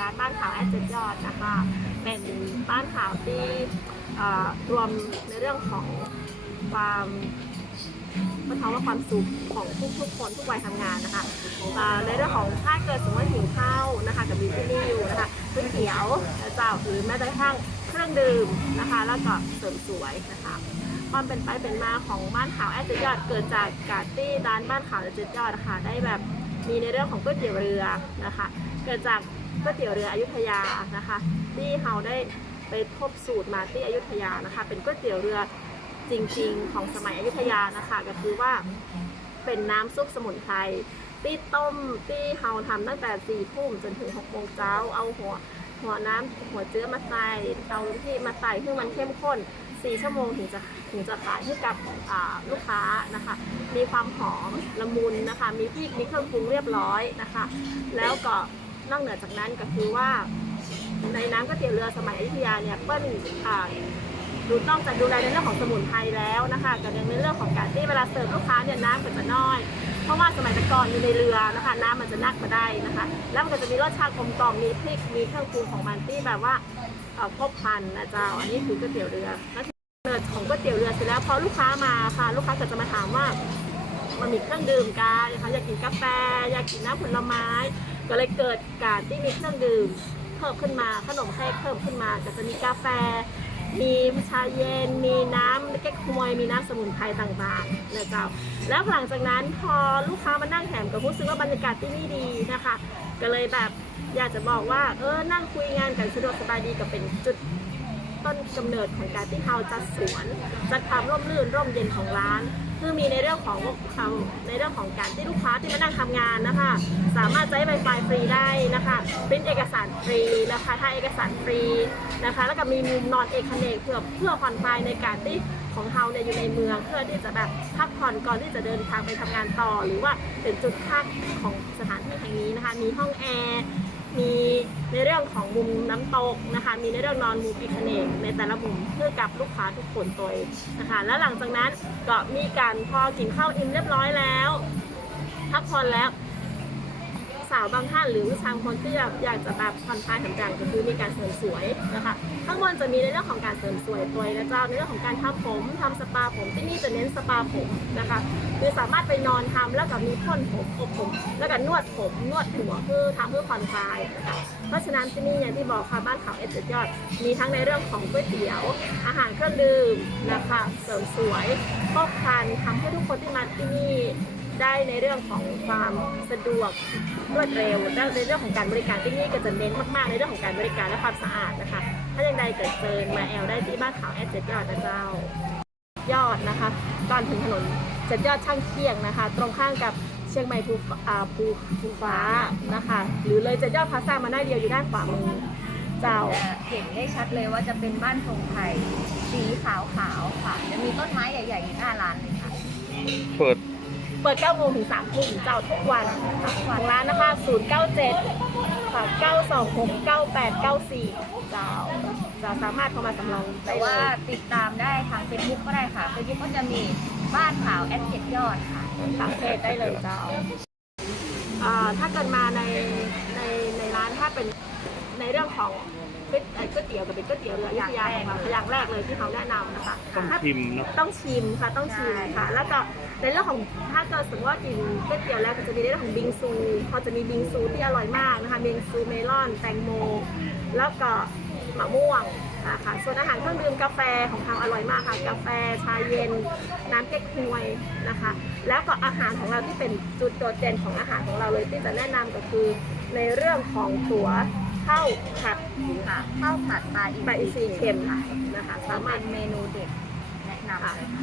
ร้านบ้านขาวแอดเจดยอดนะคะเป็นบ้านขาวที่รวมในเรื่องของความมันท้องว่าความสุขของทุกๆคนทุกวัยทำงานนะคะในเรื่องของถ้าเกิดสมมติว่าหิวข้าวนะคะกับมีที่นี่อยู่นะคะก๋วยเตี๋ยวนะเจ้าหรือแม้แต่กระทั่งเครื่องดื่มนะคะ แล้วก็เสริมสวยนะคะความเป็นไปเป็นมาของบ้านขาวแอดเจยอดเกิดจากการที่ร้านบ้านขาวแอดเจยอดนะคะได้แบบมีในเรื่องของก๋วยเตี๋ยวเรือนะคะ เกิดจาก ก๋วยเตี๋ยวเรืออยุธยานะคะที่เราได้ไปพบสูตรมาที่อยุธยานะคะ เป็นก๋วยเตี๋ยวเรือจริง ๆ ของสมัยอยุธยานะคะก็คือว่าเป็นน้ำซุปสมุนไพรที่ต้มที่เราทำตั้งแต่สี่ทุ่มจนถึงหกโมงเช้าเอาหัวหัวน้ำหัวเจื้อมาใส่เตาที่มาใส่ให้มันเข้มข้น4ชั่วโมงถึงจะถึงจะขายให้กับลูกค้านะคะ มีความหอมละมุนนะคะ มีพริกมีเครื่องปรุงเรียบร้อยนะคะ แล้วก็ นอกเหนือจากนั้นก็คือว่า ในน้ำก๋วยเตี๋ยวเรือสมัยอยุธยาเนี่ยเปิ้ลอ่าดูนอกจากดูแลในเรื่องของสมุนไพรแล้วนะคะกับในเรื่องของการที่เวลาเสิร์ฟลูกค้าเนี่ยน้ำก็จะน้อย เพราะว่าสมัยแต่ก่อนอยู่ในเรือนะคะ น้ำมันจะนักมาได้นะคะ แล้วมันก็จะมีรสชาติกลมกล่อมมีพริกมีเครื่องปรุงของมันที่แบบว่าครบครันนะเจ้าอันนี้คือก๋วยเตี๋ยวเรือแล้วเนิดของก๋วยเตี๋ยวเรือเสร็จแล้วพอลูกค้ามาค่ะ ลูกค้าก็จะมาถามว่ามันมีเครื่องดื่มกันนะคะอยากกินกาแฟ อยากกินน้ำผลไม้ ก็เลยเกิดการที่มีเครื่องดื่มเพิ่มขึ้นมาขนมเค้กเพิ่มขึ้นมาก็จะมีกาแฟ มีชาเย็น มีน้ำเก๊กฮวยมีน้ำสมุนไพรต่างๆนะเจ้าแล้วหลังจากนั้นพอลูกค้ามานั่งแถมก็รู้สึกว่าบรรยากาศที่นี่ดีนะคะ ก็เลยแบบอยากจะบอกว่าเออนั่งคุยงานกันสะดวกสบายดีก็เป็นจุดต้นกำเนิดของการที่เราจัดสวนจัดความร่มรื่นร่มเย็นของร้าน คือมีในเรื่องของเขาในเรื่องของการที่ลูกค้าที่มานั่งทำงานนะคะ สามารถใช้ไวไฟฟรีได้นะคะเป็นเอกสารฟรีนะคะถ้าเอกสารฟรีนะคะ แล้วก็มีมุมนอนเอกเนกเพื่อเพื่อผ่อนคลายในการที่ของเราเนี่ยอยู่ในเมืองเพื่อที่จะแบบพักผ่อนก่อนที่จะเดินทางไปทำงานต่อ หรือว่าเป็นจุดพักของสถานที่แห่งนี้นะคะ มีห้องแอร์ มีในเรื่องของมุมน้ำตกนะคะ มีในเรื่องนอนมุมปีคเนกในแต่ละมุมเพื่อกับลูกค้าทุกคนตัวเองนะคะ แล้วหลังจากนั้นก็มีการพอกินข้าวอิ่มเรียบร้อยแล้วพักผ่อนแล้วาวบางท่านหรือชายบางคนที่แบบอยากจะแบบผ่อนคลายต่างๆก็คือมีการเสริมสวยนะคะข้างบนจะมีในเรื่องของการเสริมสวยตัวนะเจ้าในเรื่องของการทำผมทำสปาผมที่นี่จะเน้นสปาผมนะคะคือสามารถไปนอนทำแล้วก็มีพ่นผมอบผม แล้วก็นวดผมนวดหัวเพื่อทำเพื่อผ่อนคลายนะคะเพราะฉะนั้นที่นี่อย่างที่บอกค่ะบ้านเขาเอ็ดเจ็ดยอดมีทั้งในเรื่องของก๋วยเตี๋ยว อาหารเครื่องดื่มนะคะเสริมสวยครบครันทำให้ทุกคนที่มาที่นี่ ได้ในเรื่องของความสะดวกรวดเร็วและในเรื่องของการบริการที่นี่ก็จะเน้นมากๆในเรื่องของการบริการและความสะอาดนะคะ ถ้าอย่างใดเกิดเจอมาแอลได้ที่บ้านขาวแอดเจ็ดยอดนะเจ้ายอดนะคะก่อนถึงถนนเจ็ดยอดช่างเที่ยงนะคะ ตรงข้ามกับเชียงใหม่ภูอ่าภูภูฟ้านะคะ หรือเลยเจ็ดยอดพลาซ่ามาหน้าเดียวอยู่ด้านขวามือเจ้าจะเห็นได้ชัดเลยว่าจะเป็นบ้านทรงไทยสีขาวขาวๆค่ะจะมีต้นไม้ใหญ่ๆอยู่หน้าร้านเลยค่ะเปิด เปิด9โมงถึง3ทุ่มเจ้าทุกวันค่ะของร้านนะคะ 097ค่ะ926 9894 เจ้าจะสามารถเข้ามาสำรองได้แต่เลว่ายติดตามได้ทางเฟซบุ๊กก็ได้ค่ะเฟซบุ๊กก็จะมีบ้านขาวแอดเจ็ดยอดค่ะตามเพจได้เลยเจ้าอ่าถ้าเกิดมาในในในร้านถ้าเป็นในเรื่องของ ก๋วยเอ่อก๋วยเตี๋ยวกับเป็นก๋วยเตี๋ยวเรืออยุธยาของเราอย่างแรกเลยที่เขาแนะนำนะคะต้องถ้า ชิมเนาะ ต้องชิมค่ะต้องชิมค่ะ แล้วก็ในเรื่องของถ้าเกิดสมมติว่ากินก๋วยเตี๋ยวแล้วก็จะมีในเรื่องของบิงซูเขาจะมีบิงซูที่อร่อยมากนะคะบิงซูเมลอนแตงโม แล้วก็มะม่วงนะคะส่วนอาหารเครื่องดื่มกาแฟของทางอร่อยมากค่ะ กาแฟชาเย็น น้ำเก๊กฮวยนะคะ แล้วก็อาหารของเราที่เป็นจุดโดดเด่นของอาหารของเราเลยที่จะแนะนำก็คือในเรื่องของตัว ข้าวผัดค่ะข้าวผัดปลาอินปลาอินทรีเค็มค่ะนะคะสาสามารเป็ถนเมนูเด็ดแนะนำเลยค่ะ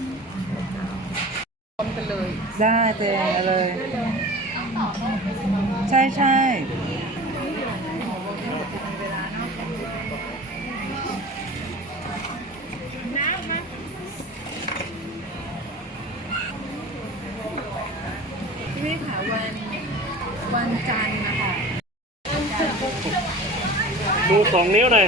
รวมกันเลยได้เต็มเลย ใช่ใช่ที่ สองนิ้วหน่อย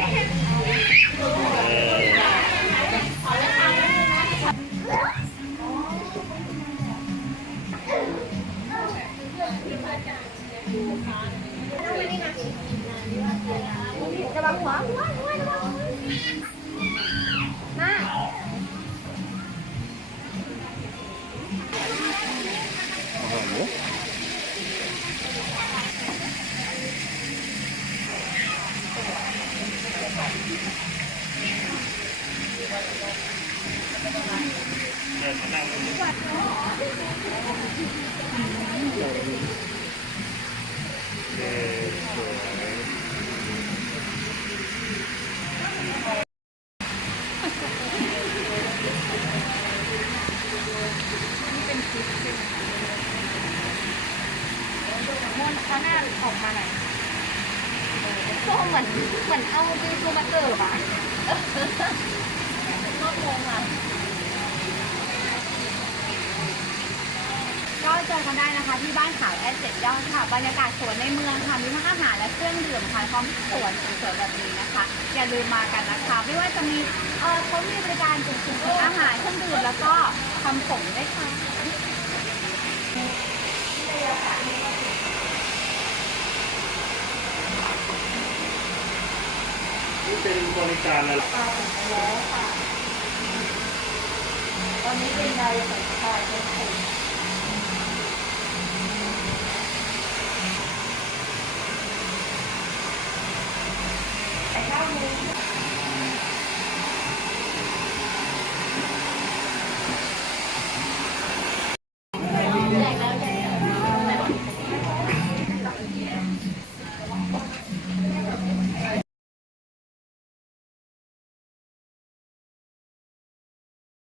กมาหน่อยเหมือนเหมือนเอาไปซูมาเกิบอะชอบงงอะ ก็เจอกันได้นะคะ ที่บ้านขาวแอดเจ็ดยอดค่ะบรรยากาศสวนในเมืองค่ะมีทั้งอาหารและเครื่องดื่มค่ะพร้อมสวนสวยๆแบบนี้นะคะ อย่าลืมมากันนะคะ ไม่ว่าจะมีเออเขามีบริการจุดชิมอาหารเครื่องดื่มแล้วก็ทำผมด้วยค่ะนี่เป็นบริการอะไรตอนนี้เป็นรายละเอียดค่ะเป็นผม